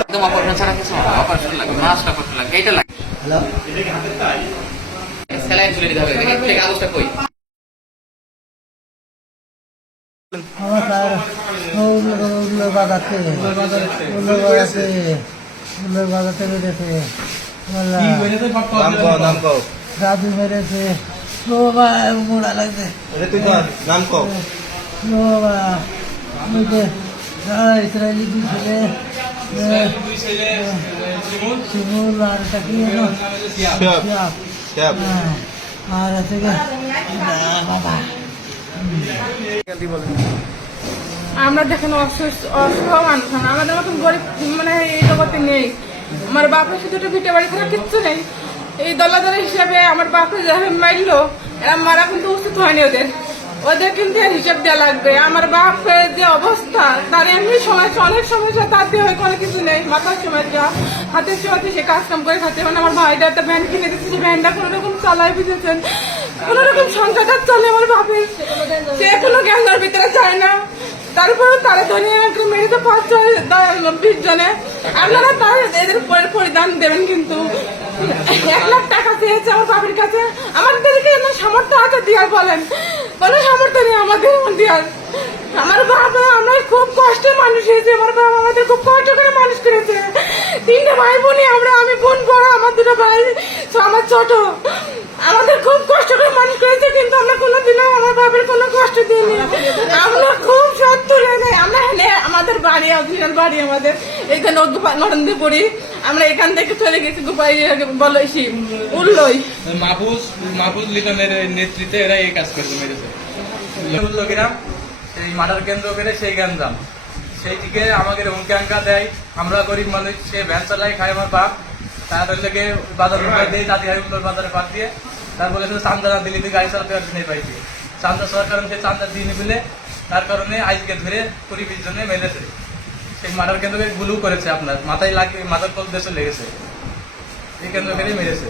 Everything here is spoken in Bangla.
একদম অপারেশন ছাড়া কিছু হবে অপারেশন লাগবে মাস্ক অপারেশন লাগবে এইটা লাগবে। স্যালাইন তুলে দিতে হবে দেখি কাগজটা কই? উল্লো উল্লো দাদু মেরেছে বাবা মোড়া লাগছে এটা তুই কর নাম কও বাবা ওইতে ইসরায়েলি দুই ছেলে শিমুল আর একটা কি হলো শিয়াব। শিয়াব। শিয়াব। হ্যাঁ, আর আছে কি? বাবা আমরা দেখেন অসুস্থ অসুখ মানুষ আমরা। আমাদের মতন গরিব মানে এই জগতে নেই। আমার বাপের শুধু একটা ভিটে বাড়ি ছাড়া কিচ্ছু নেই। এই দলাদলের হিসাবে আমার বাপকে যারা মারলো এরা মারা কিন্তু উচিত হয়নি ওদের। ওদের কিন্তু হিসাব দেওয়া লাগবে। আমার বাপের যে অবস্থা, তার এমনি সমস্যা অনেক সমস্যা দিয়ে হয় কোনো কিছু নেই। মাথার সমস্যা হাতের সমস্যা সে কাজ কাম করে খাতে মানে আমার ভাইটা একটা ভ্যান কিনে দিচ্ছে সেই ভ্যানটা কোনো রকম চালায় বুঝেছেন? কোনো রকম সংসারটা চলে আমার বাপের। সে কোনো গ্যাঙ্গার ভিতরে যায় না। তারপরে তারা ধনিয়া করে মেরে তো পাঁচ ছয় বিশ জনে। আপনারা তার এদের পরে পরিধান দেবেন কিন্তু। এক লাখ টাকা চেয়েছে আমার বাপের কাছে। আমাদেরকে সামর্থ্য আছে দিয়ার বলেন। কোনো সামর্থ্য নেই আমাদের দিয়ার আমার বাবা আমরা খুব কষ্টে মানুষ হয়েছে, আমার বাবা আমাদের খুব কষ্ট করে মানুষ করেছে। তিনটে ভাই বোনই আমরা, আমি বোন, বড়, আমার দুটো ভাই আমার ছোট। আমাদের খুব কষ্ট করে মানুষ করেছে, কিন্তু আমরা কোনো কোনোদিনও আমার বাবার কোনো কষ্ট দিইনি। আমরা খুব নেই আমরা আমাদের বাড়ি অধীনের বাড়ি আমাদের, এখানে নরেন্দ্রপুরি। আমরা এখান থেকে চলে গেছি গোপাই বলছি উল্লই। মাহফুজ মাহফুজ লিটনের নেতৃত্বে এরা এই কাজ করতে মেরেছে। লোকেরা এই মার্ডার কেন্দ্র করে সেই গ্যাঞ্জাম। সেই দিকে আমাদের হুমকি আঙ্কা দেয় আমরা গরিব মানুষ সে ভ্যান চালাই খায় আমার বাপ। তার লেগে বাজার রুপাই দেয় দাদি হাইগুলোর বাজারে পাঠ দিয়ে তার বলে চান্দা না দিল্লিতে গাড়ি চালাতে পারছি না পাইছে চান্দা সরকার সে চান্দা দিয়ে নিবিলে তার কারণে আজকে ধরে কুড়ি বিশ জনে মেলেছে সেই মার্ডার কেন্দ্রকে গুলু করেছে আপনার। মাথায় লাগিয়ে মাথার কল দেশে লেগেছে। এই কেন্দ্র করে মেরেছে।